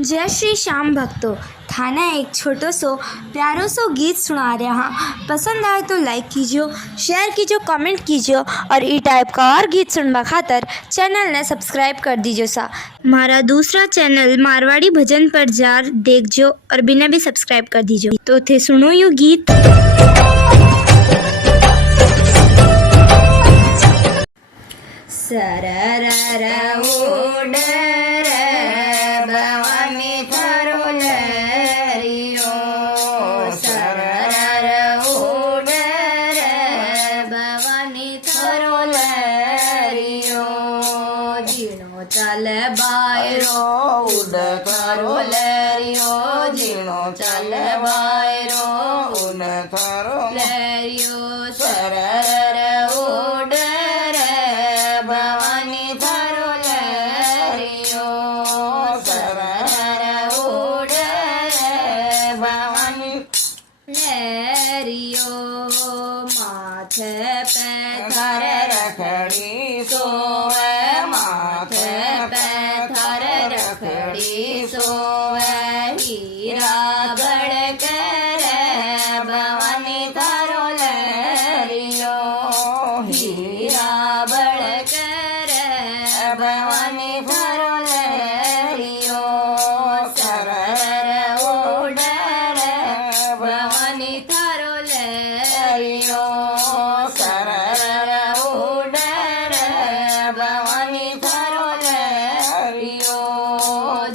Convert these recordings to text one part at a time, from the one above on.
जय श्री श्याम भक्तों। थाना एक छोटो सो प्यारो सो गीत सुना रहा। पसंद आए तो लाइक कीजिए, शेयर कीजिए, कमेंट कीजिए और ई टाइप का और गीत सुनवा खातर चैनल ने सब्सक्राइब कर दीजिए सा। हमारा दूसरा चैनल मारवाड़ी भजन पर जार देखजो और बिना भी सब्सक्राइब कर दीजिए। तो थे सुनो यू गीत। सरर उड़ भवानी थारो लहरियो, सरर उड़ भवानी थारो लहरियो, जीणो चल बायरो उड़ थारो लहरियो, जीणो चल बायरो उड़ थारो लहरियो, सरर उड़ भवानी थारो लहरियो, सरर उड़ भवानी लहरियो, माथे पे थारे रखड़ी सोवे, माथे पे थारे रखड़ी सोवे, हीरा बड़के रे भवानी थारो लहरियो, हीरा बड़के रे भवानी थारो लहरियो, सरर उड़ भवानी थारो लहरियो, सरर उड़ भवानी थारो लहरियो,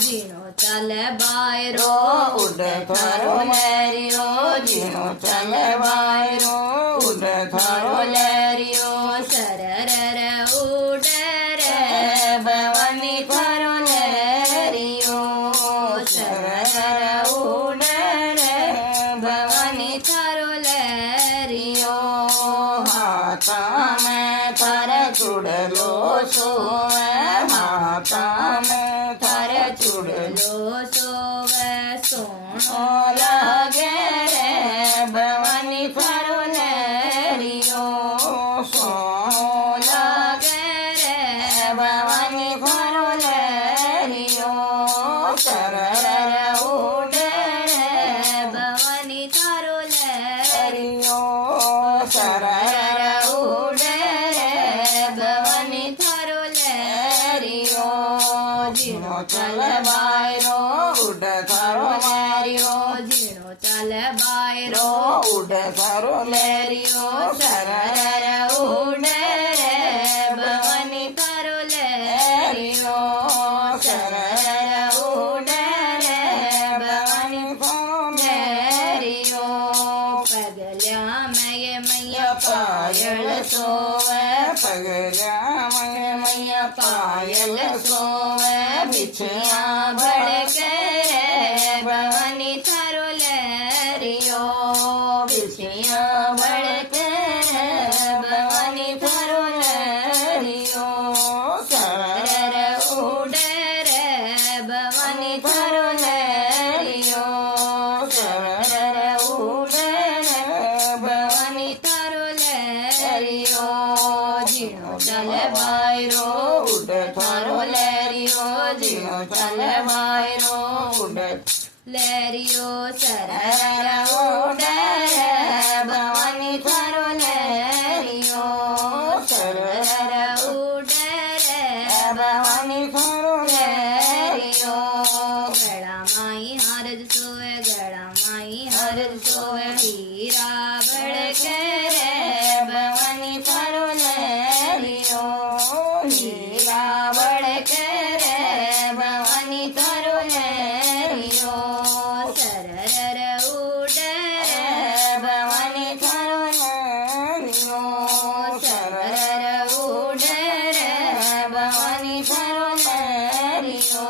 जीणो चल बायरो उड़ थारो लहरियो, जीणो चल बायरो उड़ थारो लहरियो, सरर उड़ भवानी थारो लहरियो, सरर उड़ भवानी थारो लहरियो, हाथा में थारे चुड़लो सोवे, हाथा में थारे चुड़लो सोवे, सोनो लागे रे भवानी थारो लहरियो, सोनो लागे रे भवानी थारो लहरियो, सरर उड़ भवानी थारो लहरियो, सरर उड़ भवानी थारो लहरियो, जीणो चल बायरो उड़ थारो लहरियो, जीणो चल बायरो उड़ थारो लहरियो, सरर उड़ भवानी थारो लहरियो, सरर उड़ भवानी थारो लहरियो, पगल्या में ये मैया पायल सोवे, पगल्या में मैया पायल सोवे, बिछिया भड़के रे भवानी थारो लहरियो, बिछिया भड़के रे भवानी थारो लहरियो, सरर उड़ भवानी थारो लहरियो, सरर उड़ भवानी थारो लहरियो, जीणो चल बायरो उड़ थारो लहरियो, जीणो चल बायरो उड़ लहरियो, सरर उड़ भवानी थारो लहरियो, सरर उड़ भवानी थारो लहरियो, गड़ा माई हरज सोवे, गड़ा माई हरज सोवे, हीरा बड़के रे भवानी थारो लहरियो, हीरा बड़के रे भवानी थारो लहरियो, सरर उड़ भवानी थारो लहरियो, सरर उड़ भवानी थारो लहरियो,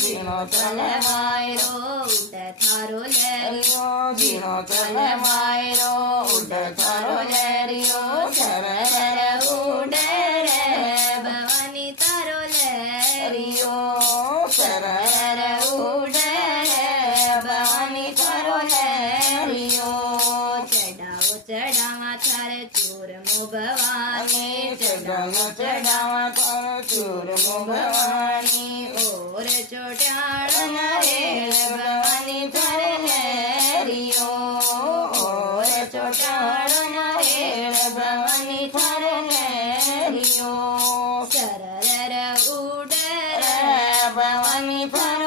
जीणो चल बायरो उड़ थारो लहरियो, जीणो चल बायरो उड़ थारो लहरियो, सरर उड़ भवानी थारो लहरियो, सरर उड़ भवानी थारो लहरियो, चढ़ाओ चढ़ावा थारे चूरमो भवानी, चढ़ाओ चढ़ावा थारे चूरमो भवानी, और રે ચોટાળના રેલ ભવાની ફરે લેરીઓ રે ચોટાળના રેલ ભવાની ફરે લેરીઓ સરર ઉડે રે ભવાની ફરે